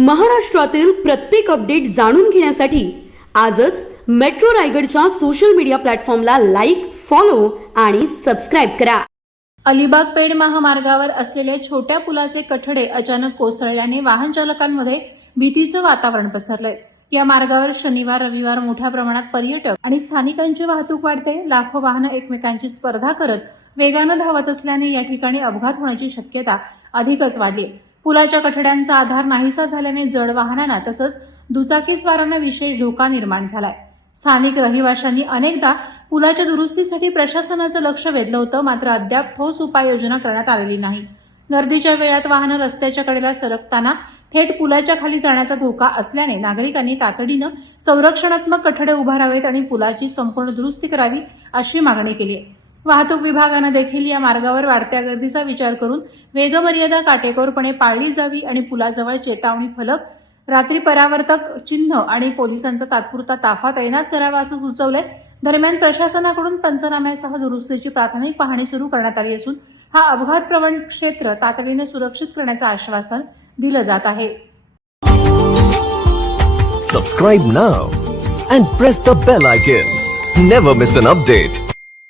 महाराष्ट्रातील प्रत्येक अपडेट जाणून घेण्यासाठी आजच मेट्रो रायगडच्या सोशल मीडिया प्लॅटफॉर्मला लाईक फॉलो आणि सबस्क्राईब करा. अलिबाग पेड महामार्गावर असलेल्या छोट्या पुलाचे कठडे अचानक कोसळल्याने वाहन चालकांमध्ये भीतीचं वातावरण पसरलंय. या मार्गावर शनिवार रविवार मोठ्या प्रमाणात पर्यटक आणि स्थानिकांची वाहतूक वाढते. लाखो वाहनं एकमेकांची स्पर्धा करत वेगानं धावत असल्याने या ठिकाणी अपघात होण्याची शक्यता अधिकच वाढली पुलाच्या कठड्यांचा आधार नाहीसा झाल्याने जड वाहनांना तसंच दुचाकीस्वारांना विशेष धोका निर्माण झालाय. स्थानिक रहिवाशांनी अनेकदा पुलाच्या दुरुस्तीसाठी प्रशासनाचं लक्ष वेधलं होतं मात्र अद्याप ठोस उपाययोजना करण्यात आलेली नाही. गर्दीच्या वेळात वाहनं रस्त्याच्या कडेला सरकताना थेट पुलाच्या खाली जाण्याचा धोका असल्याने नागरिकांनी तातडीनं संरक्षणात्मक कठडे उभारावेत आणि पुलाची संपूर्ण दुरुस्ती करावी अशी मागणी केली आहे. वाहतूक विभागानं देखील या मार्गावर वाढत्या गर्दीचा विचार करून वेगमर्यादा काटेकोरपणे पाळली जावी आणि पुलाजवळ चेतावणी फलक रात्री परावर्तक चिन्ह आणि पोलिसांचा तात्पुरता ताफा तैनात करावा असं सुचवलंय. दरम्यान प्रशासनाकडून पंचनाम्यासह दुरुस्तीची प्राथमिक पाहणी सुरू करण्यात आली असून हा अपघात प्रवण क्षेत्र तातडीने सुरक्षित करण्याचं आश्वासन दिलं जात आहे. Subscribe now and press the bell icon never miss an update